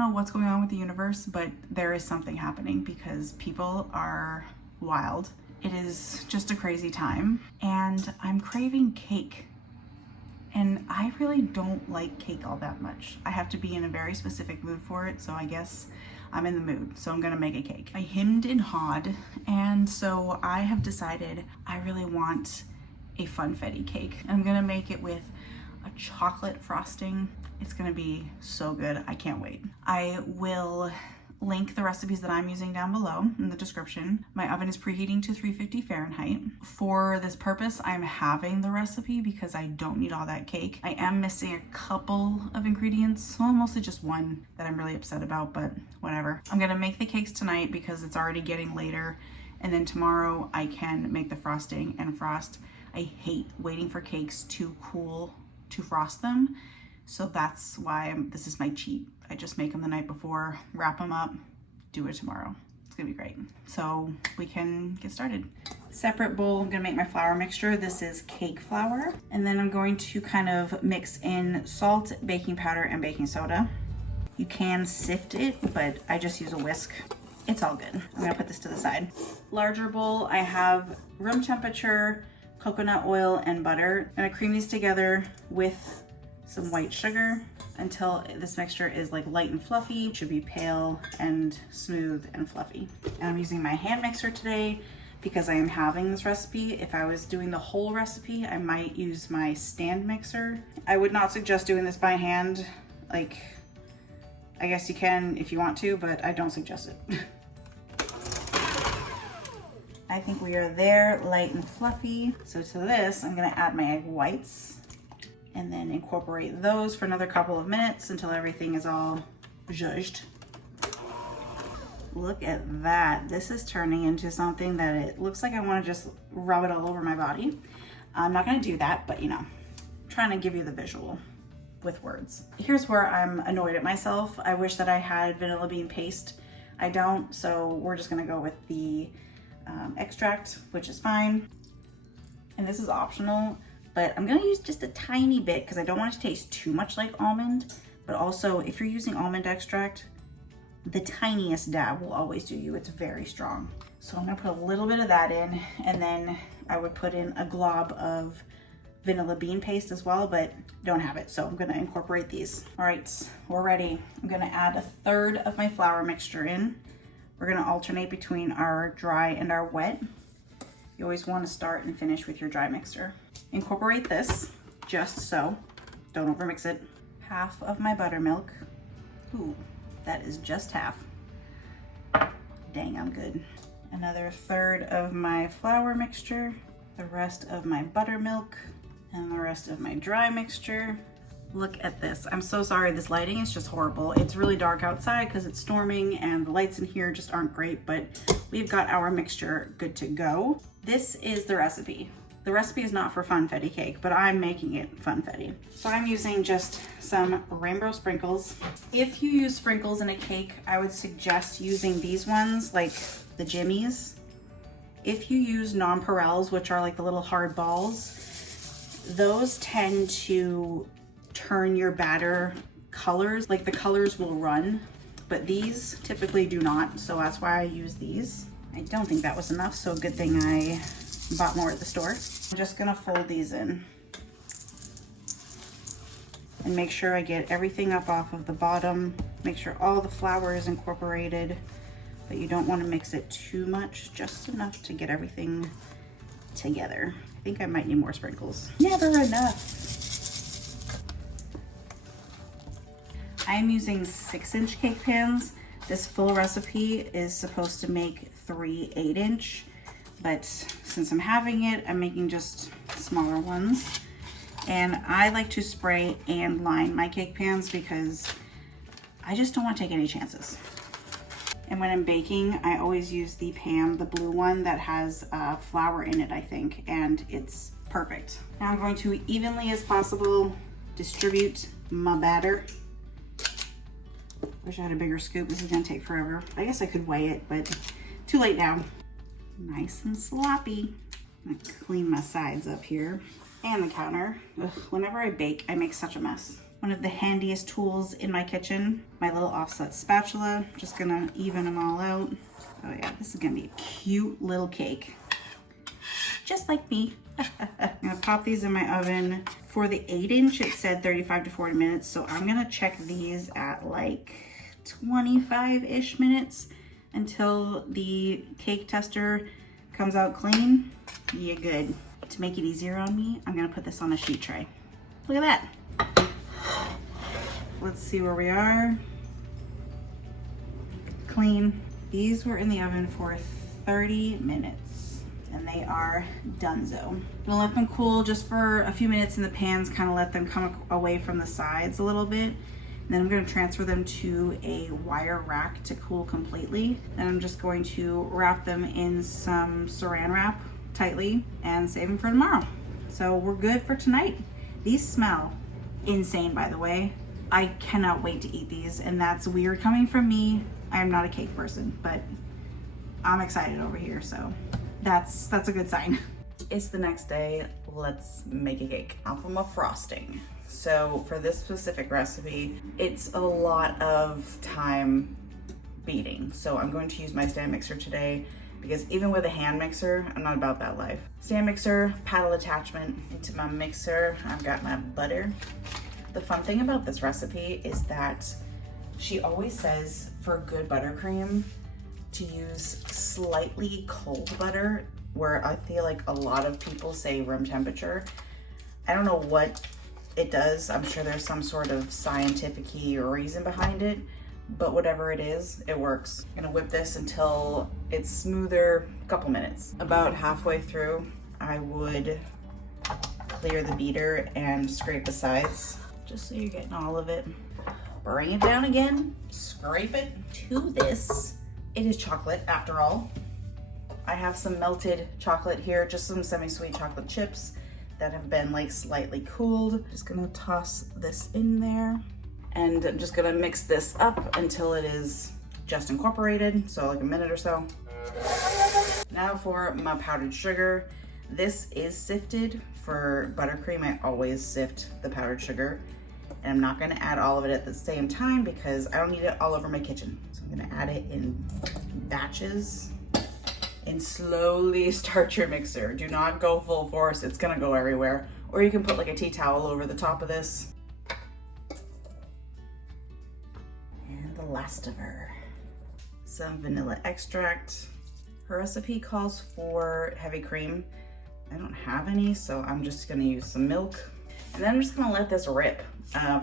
know what's going on with the universe, but there is something happening because people are wild. It is just a crazy time, and I'm craving cake. And I really don't like cake all that much. I have to be in a very specific mood for it, so I guess I'm in the mood, so I'm gonna make a cake. I hemmed and hawed, and so I have decided I really want a Funfetti cake. I'm gonna make it with a chocolate frosting. It's gonna be so good, I can't wait. I will link the recipes that I'm using down below in the description. My oven is preheating to 350 Fahrenheit. For this purpose, I'm having the recipe because I don't need all that cake. I am missing a couple of ingredients, well, mostly just one that I'm really upset about, but whatever. I'm gonna make the cakes tonight because it's already getting later, and then tomorrow I can make the frosting and frost. I hate waiting for cakes to cool to frost them, so that's why this is my cheat. I just make them the night before, wrap them up, do it tomorrow. It's gonna be great. So we can get started. Separate bowl, I'm gonna make my flour mixture. This is cake flour. And then I'm going to kind of mix in salt, baking powder, and baking soda. You can sift it, but I just use a whisk. It's all good. I'm gonna put this to the side. Larger bowl, I have room temperature coconut oil and butter. I'm gonna cream these together with some white sugar until this mixture is like light and fluffy. It should be pale and smooth and fluffy. And I'm using my hand mixer today because I am having this recipe. If I was doing the whole recipe, I might use my stand mixer. I would not suggest doing this by hand. Like, I guess you can if you want to, but I don't suggest it. I think we are there, light and fluffy. So to this, I'm gonna add my egg whites and then incorporate those for another couple of minutes until everything is all zhuzhed. Look at that. This is turning into something that it looks like I wanna just rub it all over my body. I'm not gonna do that, but you know, I'm trying to give you the visual with words. Here's where I'm annoyed at myself. I wish that I had vanilla bean paste. I don't, so we're just gonna go with the extract, which is fine. And this is optional, but I'm gonna use just a tiny bit because I don't want it to taste too much like almond, but also if you're using almond extract, the tiniest dab will always do you. It's very strong. So I'm gonna put a little bit of that in, and then I would put in a glob of vanilla bean paste as well, but don't have it, so I'm gonna incorporate these. All right, we're ready. I'm gonna add a third of my flour mixture in. We're gonna alternate between our dry and our wet. You always wanna start and finish with your dry mixture. Incorporate this, just so, don't overmix it. Half of my buttermilk. Ooh, that is just half. Dang, I'm good. Another third of my flour mixture, the rest of my buttermilk, and the rest of my dry mixture. Look at this. I'm so sorry, this lighting is just horrible. It's really dark outside because it's storming and the lights in here just aren't great, but we've got our mixture good to go. This is the recipe. The recipe is not for Funfetti cake, but I'm making it Funfetti. So I'm using just some rainbow sprinkles. If you use sprinkles in a cake, I would suggest using these ones, like the Jimmies. If you use nonpareils, which are like the little hard balls, those tend to turn your batter colors, like the colors will run, but these typically do not, so that's why I use these. I don't think that was enough, so good thing I bought more at the store. I'm just gonna fold these in and make sure I get everything up off of the bottom, make sure all the flour is incorporated, but you don't want to mix it too much, just enough to get everything together. I think I might need more sprinkles. Never enough. I'm using 6-inch cake pans. This full recipe is supposed to make 3 8-inch, but since I'm having it, I'm making just smaller ones. And I like to spray and line my cake pans because I just don't want to take any chances. And when I'm baking, I always use the pan, the blue one that has flour in it, I think, and it's perfect. Now I'm going to evenly as possible distribute my batter. Wish I had a bigger scoop. This is gonna take forever. I guess I could weigh it, but too late now. Nice and sloppy. I'm gonna clean my sides up here and the counter. Ugh, whenever I bake, I make such a mess. one of the handiest tools in my kitchen, my little offset spatula. Just gonna even them all out. Oh yeah, this is gonna be a cute little cake. Just like me. I'm gonna pop these in my oven. For the 8-inch, it said 35 to 40 minutes. So I'm gonna check these at like 25-ish minutes until the cake tester comes out clean. Yeah, good. To make it easier on me, I'm gonna put this on a sheet tray. Look at that. Let's see where we are. Clean. These were in the oven for 30 minutes and they are donezo. I'm gonna let them cool just for a few minutes in the pans, kind of let them come away from the sides a little bit. And then I'm gonna transfer them to a wire rack to cool completely. Then I'm just going to wrap them in some saran wrap tightly and save them for tomorrow. So we're good for tonight. These smell insane, by the way. I cannot wait to eat these, and that's weird coming from me. I am not a cake person, but I'm excited over here, so that's a good sign. It's the next day. Let's make a cake. Alpha frosting. So for this specific recipe, it's a lot of time beating. So I'm going to use my stand mixer today because even with a hand mixer, I'm not about that life. Stand mixer, paddle attachment into my mixer. I've got my butter. The fun thing about this recipe is that she always says for good buttercream to use slightly cold butter, where I feel like a lot of people say room temperature. I don't know what it does. I'm sure there's some sort of scientific-y reason behind it, but whatever it is, it works. I'm gonna whip this until it's smoother, a couple minutes. About halfway through, I would clear the beater and scrape the sides, just so you're getting all of it. Bring it down again, scrape it to this. It is chocolate after all. I have some melted chocolate here, just some semi-sweet chocolate chips that have been like slightly cooled. Just gonna toss this in there. And I'm just gonna mix this up until it is just incorporated, so like a minute or so. Now for my powdered sugar. This is sifted. For buttercream, I always sift the powdered sugar. And I'm not gonna add all of it at the same time because I don't need it all over my kitchen. So I'm gonna add it in batches and slowly start your mixer. Do not go full force, it's gonna go everywhere. Or you can put like a tea towel over the top of this. And the last of her. Some vanilla extract. Her recipe calls for heavy cream. I don't have any, so I'm just gonna use some milk. And then I'm just gonna let this rip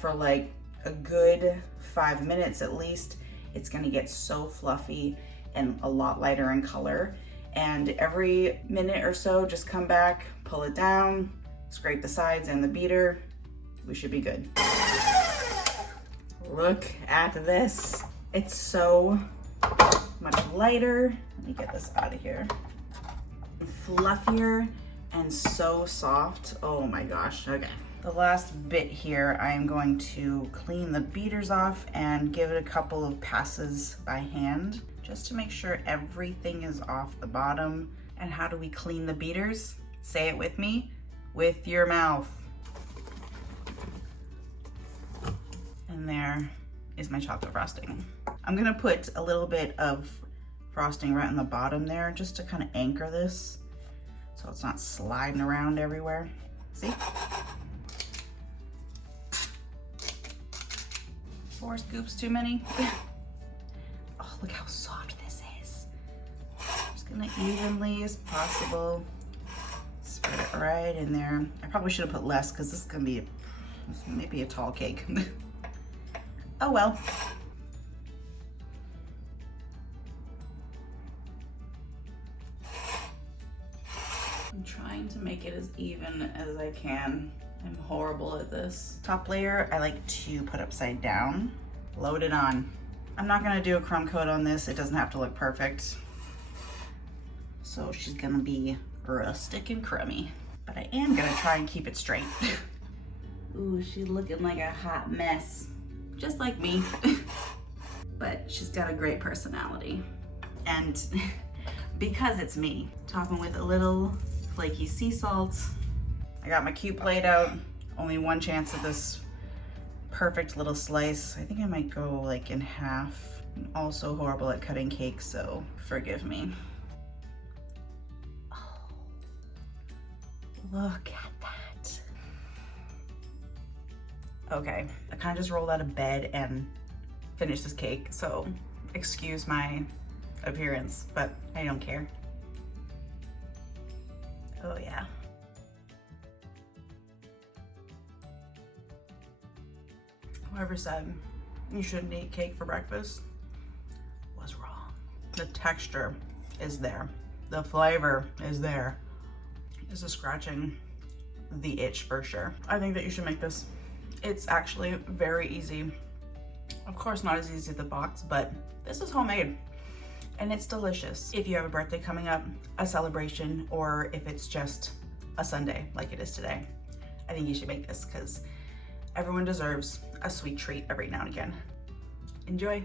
for like a good 5 minutes at least. It's gonna get so fluffy and a lot lighter in color. And every minute or so, just come back, pull it down, scrape the sides and the beater. We should be good. Look at this. It's so much lighter. Let me get this out of here. Fluffier and so soft. Oh my gosh, okay. The last bit here, I am going to clean the beaters off and give it a couple of passes by hand, just to make sure everything is off the bottom. And how do we clean the beaters? Say it with me, with your mouth. And there is my chocolate frosting. I'm gonna put a little bit of frosting right on the bottom there, just to kind of anchor this, so it's not sliding around everywhere. See? 4 scoops too many. Oh, look how soft this is. Just gonna evenly as possible spread it right in there. I probably should have put less because this is gonna be maybe a tall cake. Oh well. I'm trying to make it as even as I can. I'm horrible at this. Top layer, I like to put upside down. Load it on. I'm not gonna do a crumb coat on this. It doesn't have to look perfect. So she's gonna be rustic and crummy. But I am gonna try and keep it straight. Ooh, she's looking like a hot mess. Just like me. But she's got a great personality. And because it's me, topping with a little flaky sea salt. I got my cute plate out. Only one chance of this perfect little slice. I think I might go like in half. I'm also horrible at cutting cakes, so forgive me. Oh, look at that. Okay, I kind of just rolled out of bed and finished this cake, so excuse my appearance, but I don't care. Oh yeah. Whoever said you shouldn't eat cake for breakfast was wrong. The texture is there. The flavor is there. This is scratching the itch for sure. I think that you should make this. It's actually very easy. Of course, not as easy as the box, but this is homemade and it's delicious. If you have a birthday coming up, a celebration, or if it's just a Sunday like it is today, I think you should make this because everyone deserves a sweet treat every now and again. Enjoy.